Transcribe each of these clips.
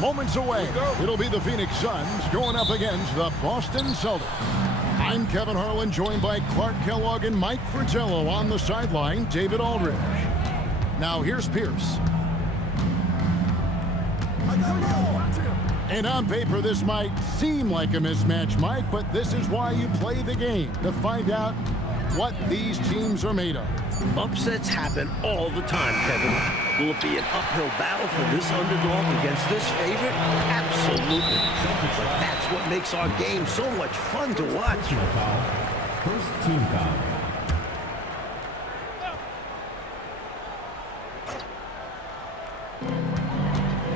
Moments away, it'll be the Phoenix Suns going up against the Boston Celtics. I'm Kevin Harlan, joined by Clark Kellogg and Mike Fratello on the sideline, David Aldridge. Now here's Pierce. And on paper, this might seem like a mismatch, Mike, but this is why you play the game, to find out what these teams are made of. Upsets happen all the time, Kevin. Will it be an uphill battle for this underdog against this favorite? Absolutely. But that's what makes our game so much fun to watch. First team foul.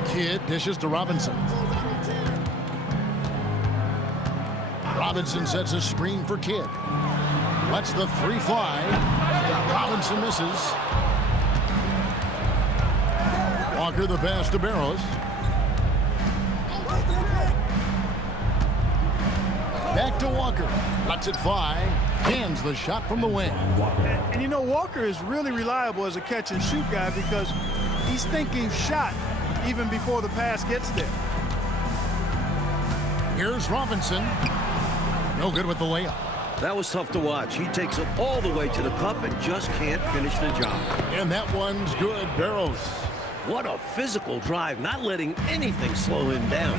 Kidd dishes to Robinson. Robinson sets a screen for Kidd. Lets the three fly. Robinson misses. Walker the pass to Barrows. Back to Walker. Lets it fly. Hands the shot from the wing. And you know, Walker is really reliable as a catch-and-shoot guy because he's thinking shot even before the pass gets there. Here's Robinson. No good with the layup. That was tough to watch. He takes it all the way to the cup and just can't finish the job. And that one's good. Barrows. What a physical drive, not letting anything slow him down.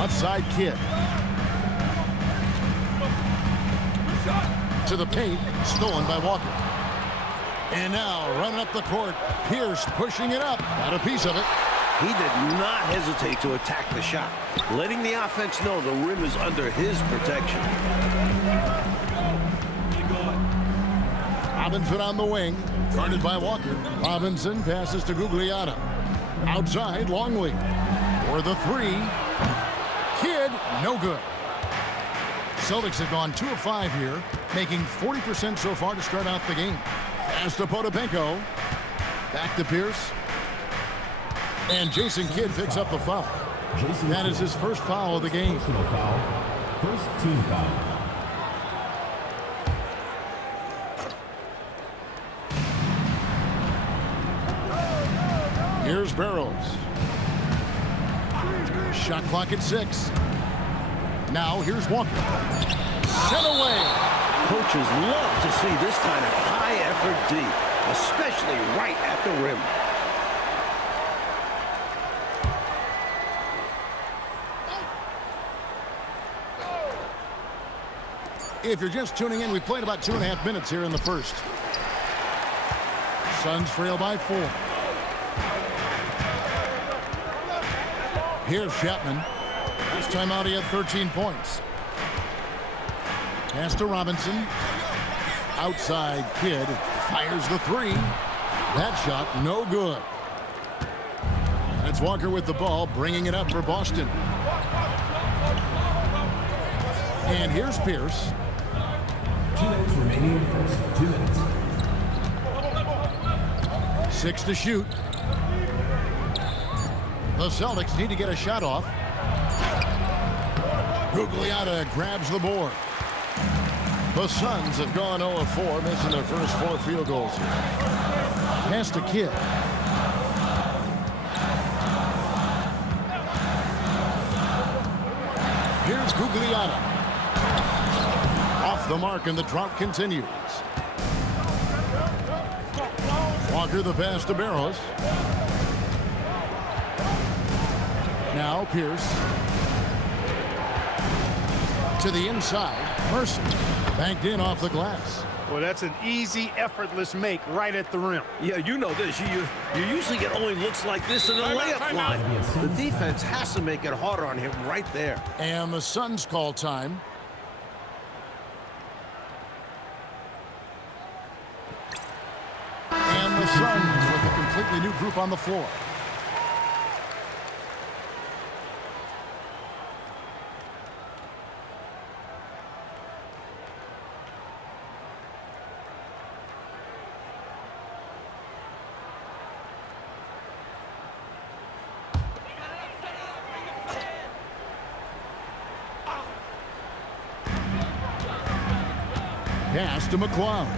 Left side Kidd. To the paint, stolen by Walker. And now running up the court, Pierce pushing it up. Got a piece of it. He did not hesitate to attack the shot, letting the offense know the rim is under his protection. Robinson on the wing, guarded by Walker. Robinson passes to Gugliotta. Outside, Longley. For the three. Kidd, no good. Celtics have gone 2 of 5 here, making 40% so far to start out the game. Pass to Potapenko. Back to Pierce. And Jason Kidd picks up the foul. That is his first foul of the game. First team foul. Here's Barrows. Shot clock at 6. Now here's Walker. Set away. Coaches love to see this kind of high-effort D, especially right at the rim. If you're just tuning in, we played about 2.5 minutes here in the first. Suns trail by 4. Here's Chapman. Last time out, he had 13 points. Pass to Robinson. Outside, Kidd fires the three. That shot, no good. That's Walker with the ball, bringing it up for Boston. And here's Pierce. 2 minutes remaining in the first. 2 minutes. 6 to shoot. The Celtics need to get a shot off. Gugliotta grabs the board. The Suns have gone 0 of 4, missing their first 4 field goals. Pass to Kidd. Here's Gugliotta. Off the mark, and the drought continues. Walker the pass to Barrows. Now Pierce. To the inside. Mercer. Banked in off the glass. Well, that's an easy, effortless make right at the rim. Yeah, you know this. You usually get only looks like this in the layup line. The defense has to make it harder on him right there. And the Suns call time. And the Suns with a completely new group on the floor. Pass to McClung.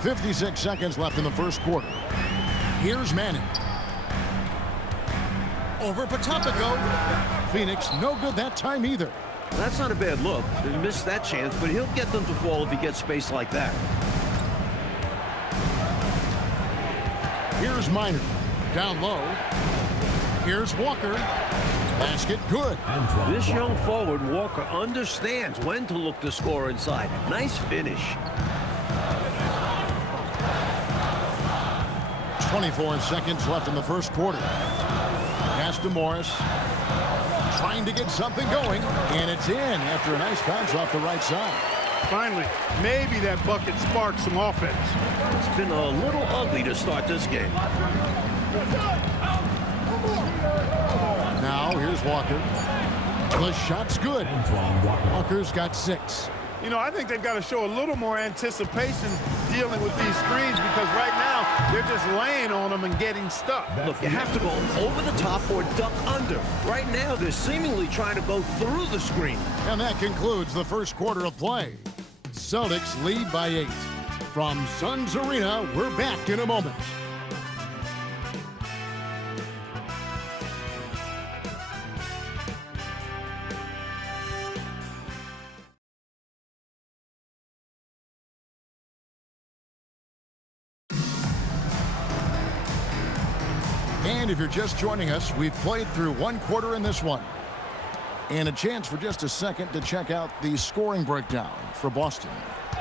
56 seconds left in the first quarter. Here's Manning. Over Potopico. Phoenix no good that time either. That's not a bad look. They missed that chance, but he'll get them to fall if he gets space like that. Here's Minor. Down low. Here's Walker. Basket good. This young forward, Walker, understands when to look to score inside. Nice finish. 24 seconds left in the first quarter. Pass to Morris. Trying to get something going, and it's in after a nice bounce off the right side. Finally, maybe that bucket sparked some offense. It's been a little ugly to start this game. Now, here's Walker. The shot's good. Walker's got 6. You know, I think they've got to show a little more anticipation dealing with these screens because right now they're just laying on them and getting stuck. Look, you have to go over the top or duck under. Right now, they're seemingly trying to go through the screen. And that concludes the first quarter of play. Celtics lead by 8. From Suns Arena, we're back in a moment. And if you're just joining us, we've played through one quarter in this one. And a chance for just a second to check out the scoring breakdown for Boston.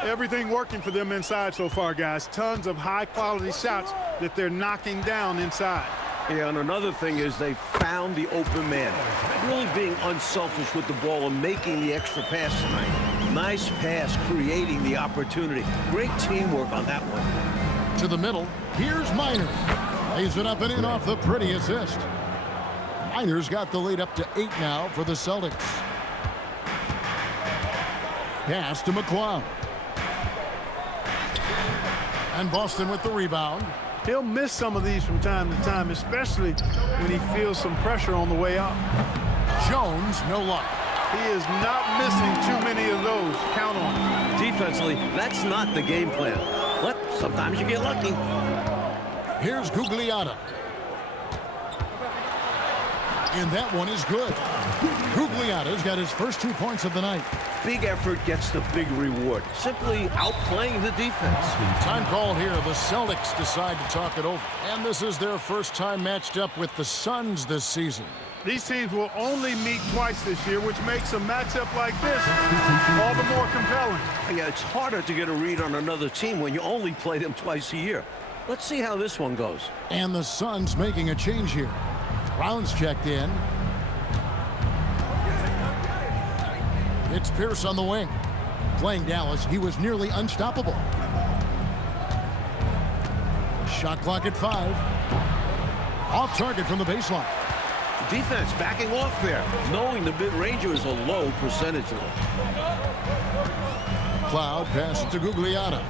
Everything working for them inside so far, guys. Tons of high-quality shots that they're knocking down inside. Yeah, and another thing is they found the open man. Really being unselfish with the ball and making the extra pass tonight. Nice pass, creating the opportunity. Great teamwork on that one. To the middle, here's Minor. Lays it up and in off the pretty assist. Minor's got the lead up to 8 now for the Celtics. Pass to McLeod. And Boston with the rebound. He'll miss some of these from time to time, especially when he feels some pressure on the way up. Jones, no luck. He is not missing too many of those. Count on him. Defensively, that's not the game plan. But sometimes you get lucky. Here's Gugliotta. And that one is good. Gugliotta's got his first 2 points of the night. Big effort gets the big reward. Simply outplaying the defense. Time called here. The Celtics decide to talk it over. And this is their first time matched up with the Suns this season. These teams will only meet twice this year, which makes a matchup like this all the more compelling. Yeah, it's harder to get a read on another team when you only play them twice a year. Let's see how this one goes. And the Suns making a change here. Brown's checked in. It's Pierce on the wing. Playing Dallas, he was nearly unstoppable. Shot clock at 5. Off target from the baseline. Defense backing off there, knowing the mid-ranger is a low percentage of it. Cloud passes to Gugliotta.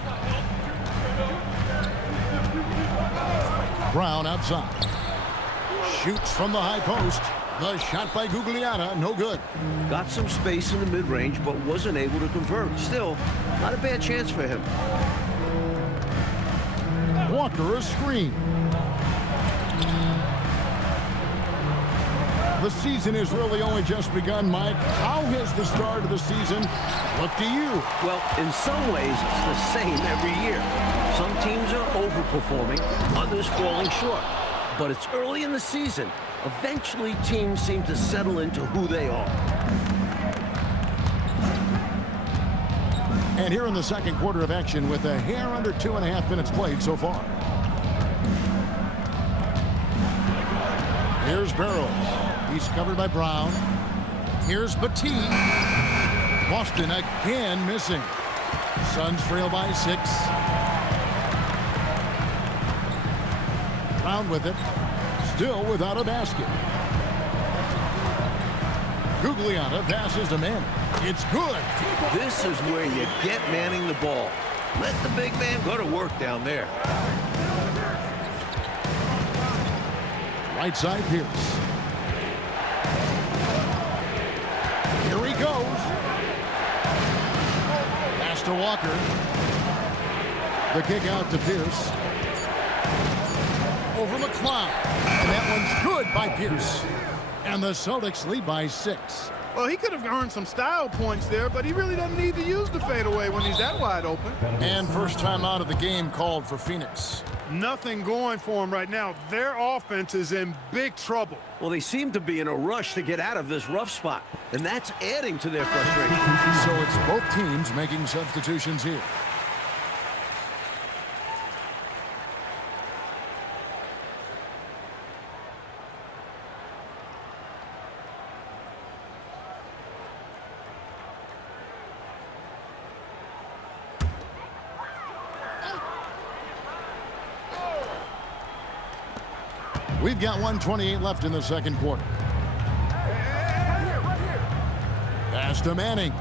Brown outside. Shoots from the high post. The shot by Gugliotta, no good. Got some space in the mid-range, but wasn't able to convert. Still, not a bad chance for him. Walker a screen. The season has really only just begun, Mike. How has the start of the season looked to you? Well, in some ways, it's the same every year. Some teams are overperforming, others falling short. But it's early in the season. Eventually, teams seem to settle into who they are. And here in the second quarter of action with a hair under 2.5 minutes played so far. Here's Barrows. He's covered by Brown. Here's Petit. Boston again missing. Suns trail by 6. Brown with it. Still without a basket. Gugliotta passes to Manning. It's good. This is where you get Manning the ball. Let the big man go to work down there. Right side Pierce. Here he goes. Pass to Walker. The kick out to Pierce. Over McLeod. And that one's good by Pierce. And the Celtics lead by 6. Well, he could have earned some style points there, but he really doesn't need to use the fadeaway when he's that wide open. And first time out of the game called for Phoenix. Nothing going for him right now. Their offense is in big trouble. Well, they seem to be in a rush to get out of this rough spot, and that's adding to their frustration. So it's both teams making substitutions here. We've got 1:28 left in the second quarter. Pass to Manning.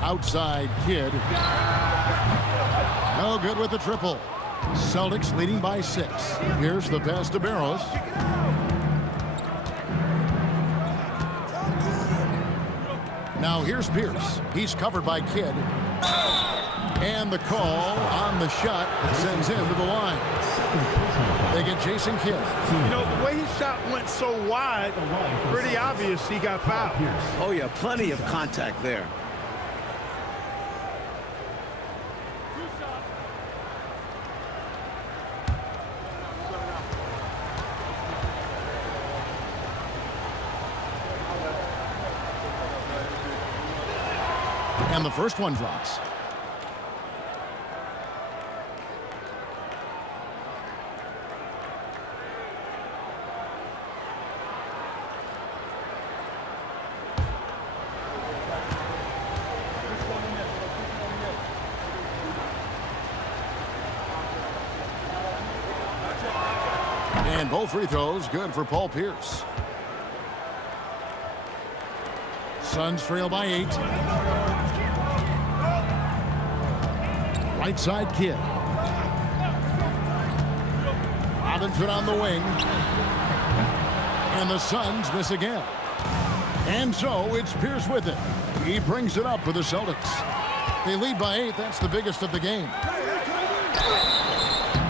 Outside Kidd. No good with the triple. Celtics leading by 6. Here's the pass to Barrows. Now here's Pierce. He's covered by Kidd. And the call on the shot that sends him to the line. They get Jason Kidd. You know, the way his shot went so wide, pretty obvious he got fouled. Oh, yeah, plenty of contact there. And the first one drops. And both free throws good for Paul Pierce. Suns trail by 8. Right side Kidd. Robinson on the wing. And the Suns miss again. And so it's Pierce with it. He brings it up for the Celtics. They lead by 8. That's the biggest of the game.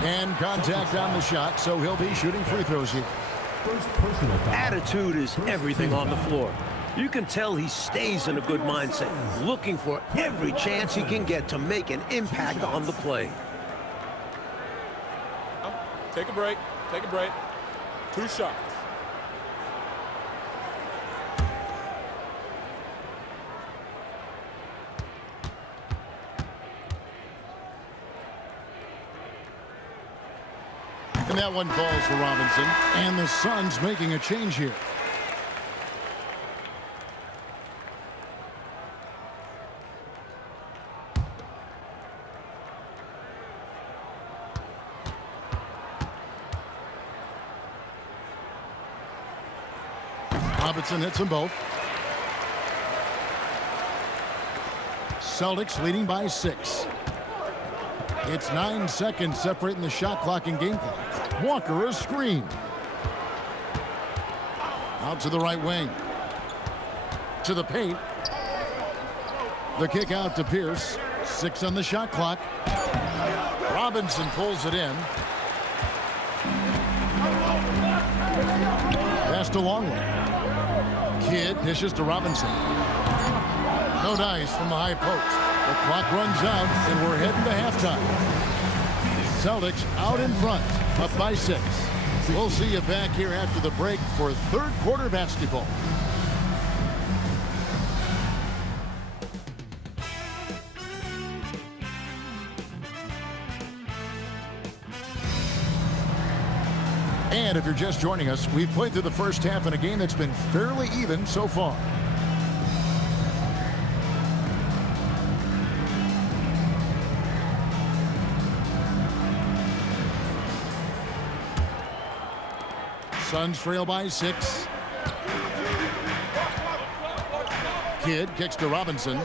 And contact on the shot, so he'll be shooting free throws here. Attitude is everything on the floor. You can tell he stays in a good mindset, looking for every chance he can get to make an impact on the play. Take a break. Take a break. 2 shots. And that one falls for Robinson. And the Suns making a change here. Robinson hits them both. Celtics leading by 6. It's 9 seconds separating the shot clock and game clock. Walker a screen. Out to the right wing. To the paint. The kick out to Pierce. 6 on the shot clock. Robinson pulls it in. Pass to Longley. Kidd dishes to Robinson. No dice from the high post. The clock runs out, and we're heading to halftime. Celtics out in front, up by 6. We'll see you back here after the break for third quarter basketball. And if you're just joining us, we've played through the first half in a game that's been fairly even so far. Suns trail by 6. Kidd kicks to Robinson.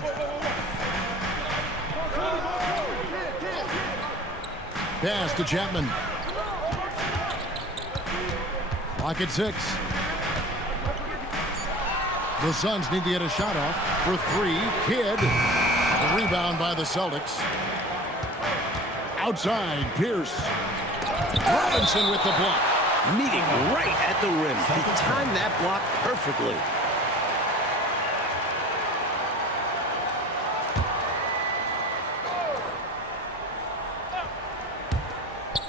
Pass to Chapman. Clock at 6. The Suns need to get a shot off for 3. Kidd Rebound by the Celtics. Outside, Pierce. Robinson with the block. Meeting right at the rim. He timed that block perfectly.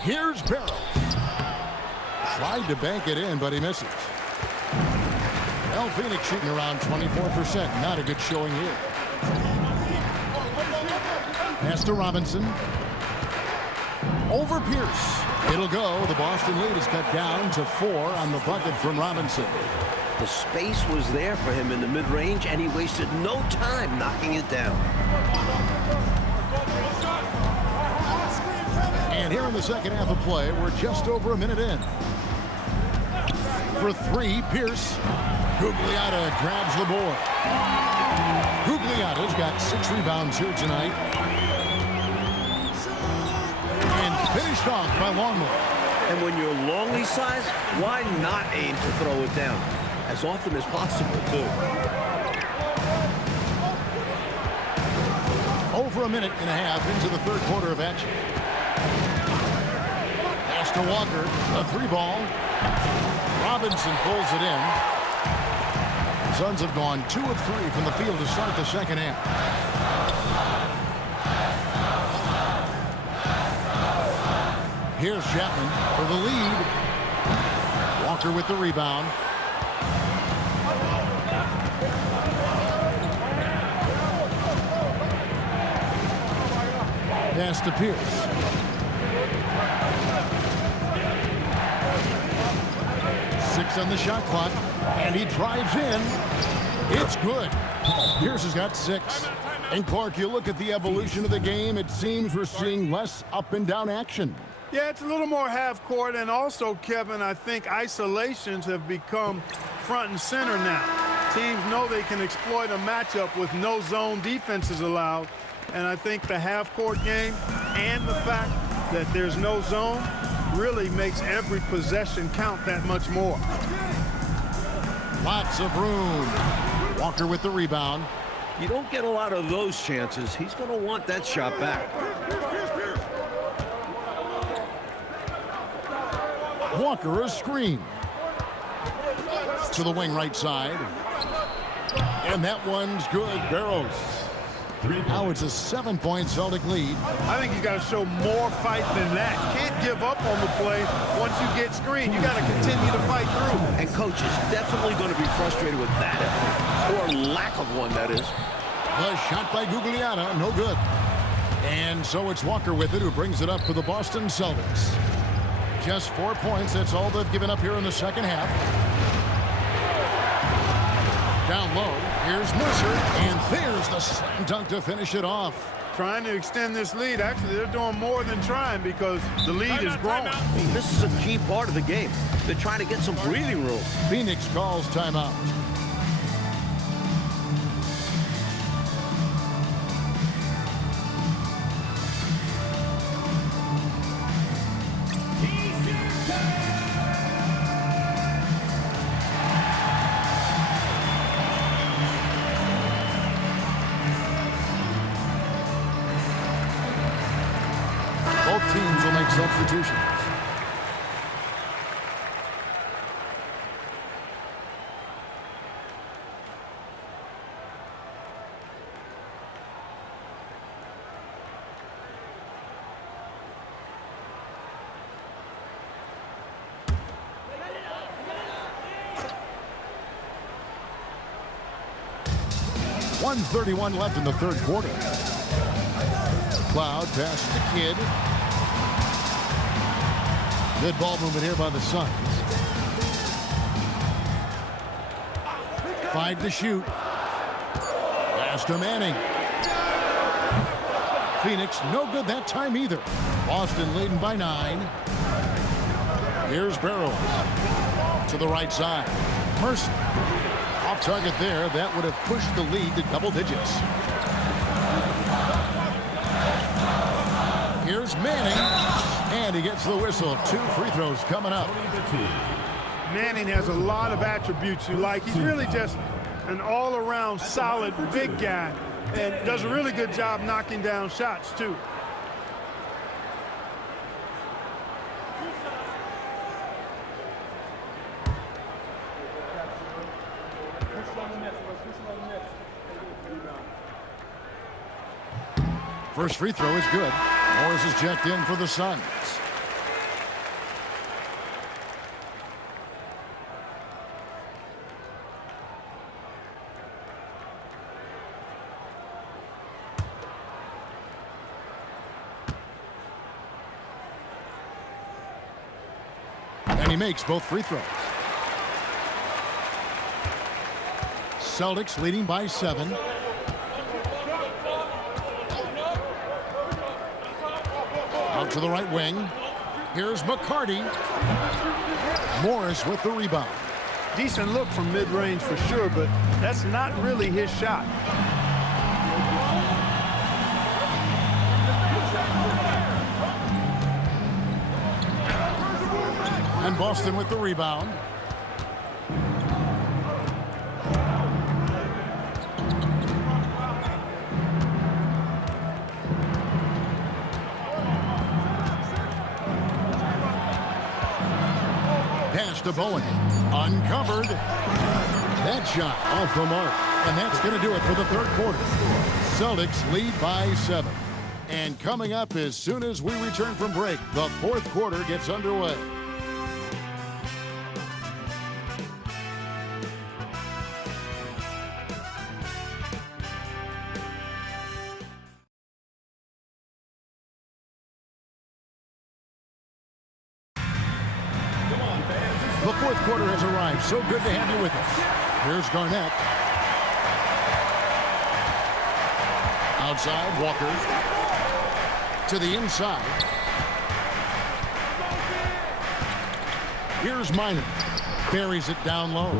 Here's Barrows. Tried to bank it in, but he misses. Well, Phoenix shooting around 24%. Not a good showing here. Pass to Robinson. Over Pierce. It'll go. The Boston lead is cut down to 4 on the bucket from Robinson. The space was there for him in the mid-range, and he wasted no time knocking it down. And here in the second half of play, we're just over a minute in. For 3, Pierce. Gugliotta grabs the board. Gugliotta's got 6 rebounds here tonight. And finished off by Longley. And when you're Longley size, why not aim to throw it down? As often as possible, too. Over a minute and a half into the third quarter of action. Pass to Walker, a 3-ball. Robinson pulls it in. The Suns have gone 2 of 3 from the field to start the second half. Here's Chapman for the lead. Walker with the rebound. Pass to Pierce. Six on the shot clock, and he drives in. It's good. Pierce has got 6. And Clark, you look at the evolution of the game, it seems we're seeing less up and down action. Yeah, it's a little more half court, and also, Kevin, I think isolations have become front and center now. Teams know they can exploit a matchup with no zone defenses allowed, and I think the half court game and the fact that there's no zone really makes every possession count that much more. Lots of room. Walker with the rebound. You don't get a lot of those chances. He's going to want that shot back. Walker a screen. To the wing right side. And that one's good. Barrows. Now it's a 7-point Celtic lead. I think you got to show more fight than that. You can't give up on the play once you get screened. You got to continue to fight through. And coach is definitely going to be frustrated with that effort, or lack of one, that is. The shot by Gugliotta, no good. And so it's Walker with it, who brings it up for the Boston Celtics. Just 4 points. That's all they've given up here in the second half. Down low, here's Mercer, and there's the slam dunk to finish it off. Trying to extend this lead. Actually, they're doing more than trying because the lead is growing. This is a key part of the game. They're trying to get some breathing room. Phoenix calls timeout. Both teams will make substitutions. .131 left in the third quarter. Cloud passes the Kid. Good ball movement here by the Suns. 5 to shoot. Pass to Manning. Phoenix, no good that time either. Boston leading by 9. Here's Barrows. To the right side. Mercer. Off target there. That would have pushed the lead to double digits. Here's Manning. And he gets the whistle. 2 free throws coming up. Manning has a lot of attributes you like. He's really just an all-around solid big guy. and does a really good job knocking down shots, too. First free throw is good. Morris is checked in for the Suns. And he makes both free throws. Celtics leading by 7. Out to the right wing. Here's McCarty. Morris with the rebound. Decent look from mid-range for sure, but that's not really his shot. And Boston with the rebound. Pass to Bowen. Uncovered. That shot off the mark. And that's going to do it for the third quarter. Celtics lead by 7. And coming up as soon as we return from break, the fourth quarter gets underway. The fourth quarter has arrived. So good to have you with us. Here's Garnett. Outside, Walker. To the inside. Here's Minor. Buries it down low.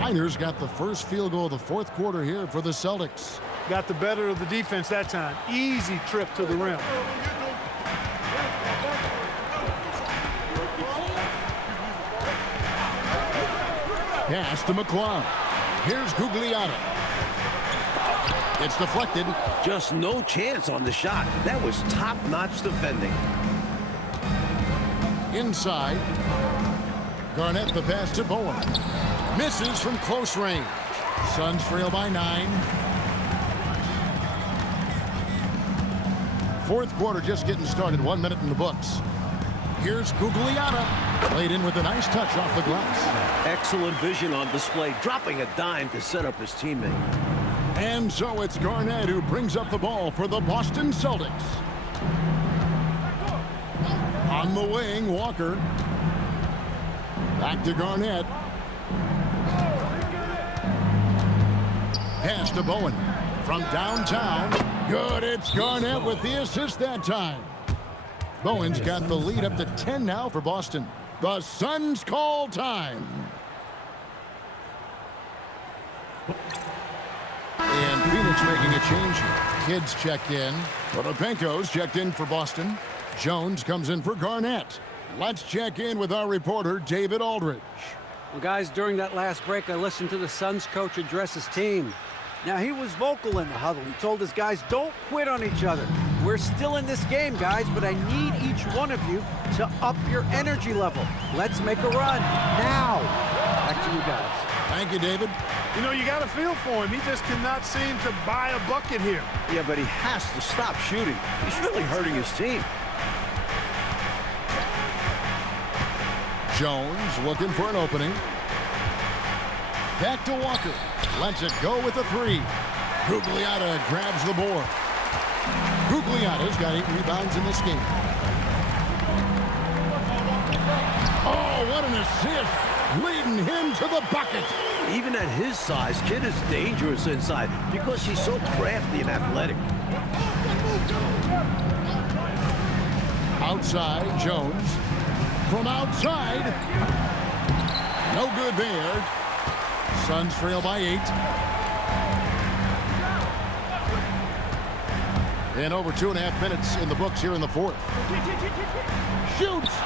Minor's got the first field goal of the fourth quarter here for the Celtics. Got the better of the defense that time. Easy trip to the rim. Pass to McClung. Here's Gugliotta. It's deflected. Just no chance on the shot. That was top-notch defending. Inside. Garnett the pass to Bowen. Misses from close range. Suns trail by 9. Fourth quarter just getting started. 1 minute in the books. Here's Gugliotta. Played in with a nice touch off the glass. Excellent vision on display, dropping a dime to set up his teammate. And so it's Garnett who brings up the ball for the Boston Celtics. On the wing, Walker. Back to Garnett. Pass to Bowen. From downtown. Good, it's Garnett with the assist that time. Bowen's got the lead up to 10 now for Boston. The Suns call time. And Phoenix making a change here. Kids check in. Potapenko's checked in for Boston. Jones comes in for Garnett. Let's check in with our reporter, David Aldridge. Well, guys, during that last break, I listened to the Suns coach address his team. Now, he was vocal in the huddle. He told his guys, don't quit on each other. We're still in this game, guys, but I need each one of you to up your energy level. Let's make a run now. Back to you guys. Thank you, David. You know, you got to feel for him. He just cannot seem to buy a bucket here. Yeah, but he has to stop shooting. He's really hurting his team. Jones looking for an opening. Back to Walker. Lets it go with a 3. Gugliotta grabs the board. Gugliotta's got 8 rebounds in this game. Oh, what an assist. Leading him to the bucket. Even at his size, Kid is dangerous inside because he's so crafty and athletic. Outside, Jones. From outside. No good there. Suns trail by 8. And over 2.5 minutes in the books here in the fourth. Shoots.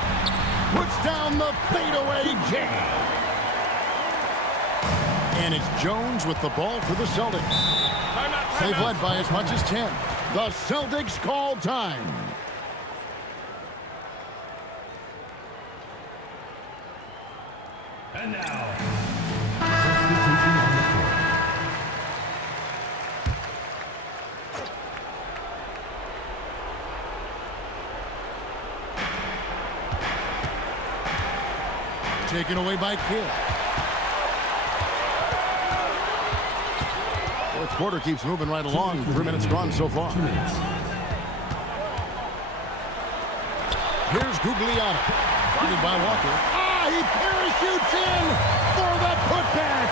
Puts down the fadeaway jam. And it's Jones with the ball for the Celtics. Timeout, They've timeout. led by as much as 10. The Celtics call time. And now, substitution on the court. Taken away by Kidd. Fourth quarter keeps moving right along. 3 minutes gone so far. 2 minutes. Here's Gugliotta. Guarded by Walker. He parachutes in for the putback.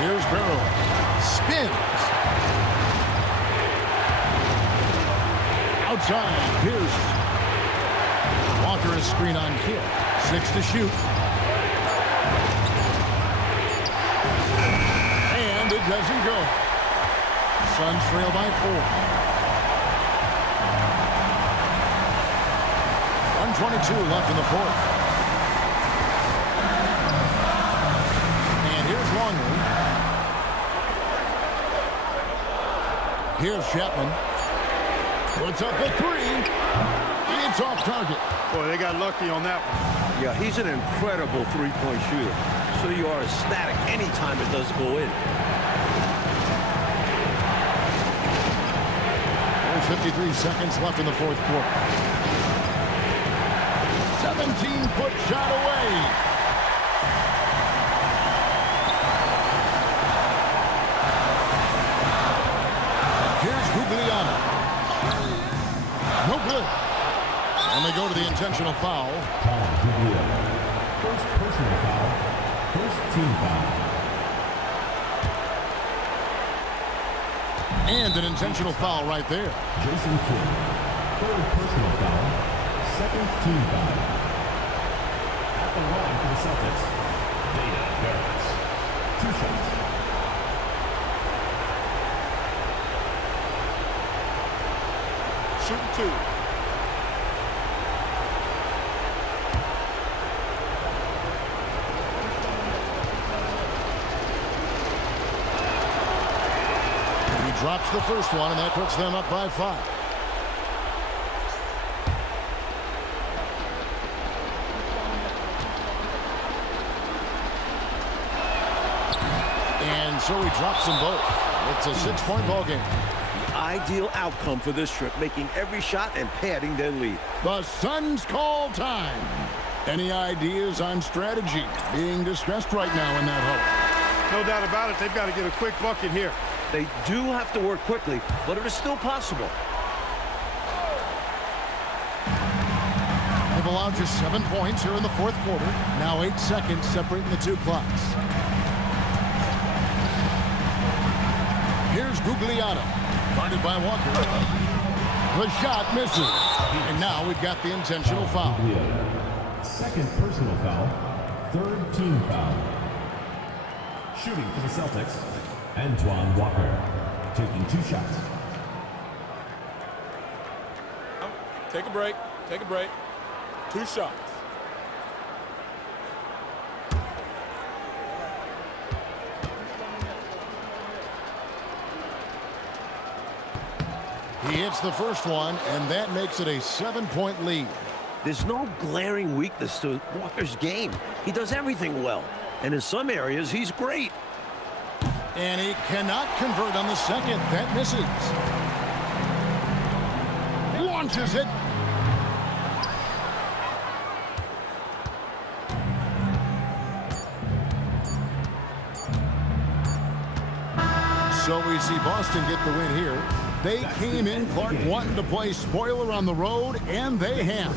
Here's Barrow. Spins. Outside, Pierce. Walker is screen on Kidd. 6 to shoot. And it doesn't go. Suns trail by 4. 1:22 left in the fourth. And here's Longley. Here's Chapman. Puts up a 3. It's off target. Boy, they got lucky on that one. Yeah, he's an incredible three-point shooter. So you are ecstatic anytime it does go in. There's 53 seconds left in the fourth quarter. 17-foot shot away. Here's Gugliotta. No good. And they go to the intentional foul. First personal foul. First team foul. And an intentional foul right there. Jason Kidd. Third personal foul. Second team foul. At the line for the Celtics, Data Barrett. 2 shots. Shooting 2. He drops the first one, and that puts them up by 5. And so he drops them both. It's a 6-point ball game. The ideal outcome for this trip, making every shot and padding their lead. The Suns call time. Any ideas on strategy being discussed right now in that huddle? No doubt about it. They've got to get a quick bucket here. They do have to work quickly, but it is still possible. They've allowed just 7 points here in the fourth quarter. Now 8 seconds separating the two clocks. Here's Gugliotta. Guarded by Walker. The shot misses. And now we've got the intentional foul. Second personal foul. Third team foul. Shooting for the Celtics, Antoine Walker. Taking 2 shots. Take a break. Take a break. 2 shots. He hits the first one, and that makes it a 7-point lead. There's no glaring weakness to Walker's game. He does everything well. And in some areas, he's great. And he cannot convert on the second. That misses. Launches it. So we see Boston get the win here. They came in, Clark, wanting to play spoiler on the road, and they have.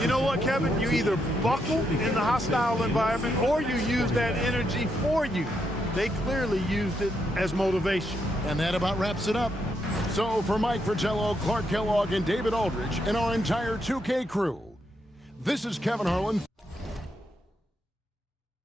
You know what, Kevin? You either buckle in the hostile environment or you use that energy for you. They clearly used it as motivation. And that about wraps it up. So for Mike Fratello, Clark Kellogg, and David Aldridge, and our entire 2K crew, this is Kevin Harlan.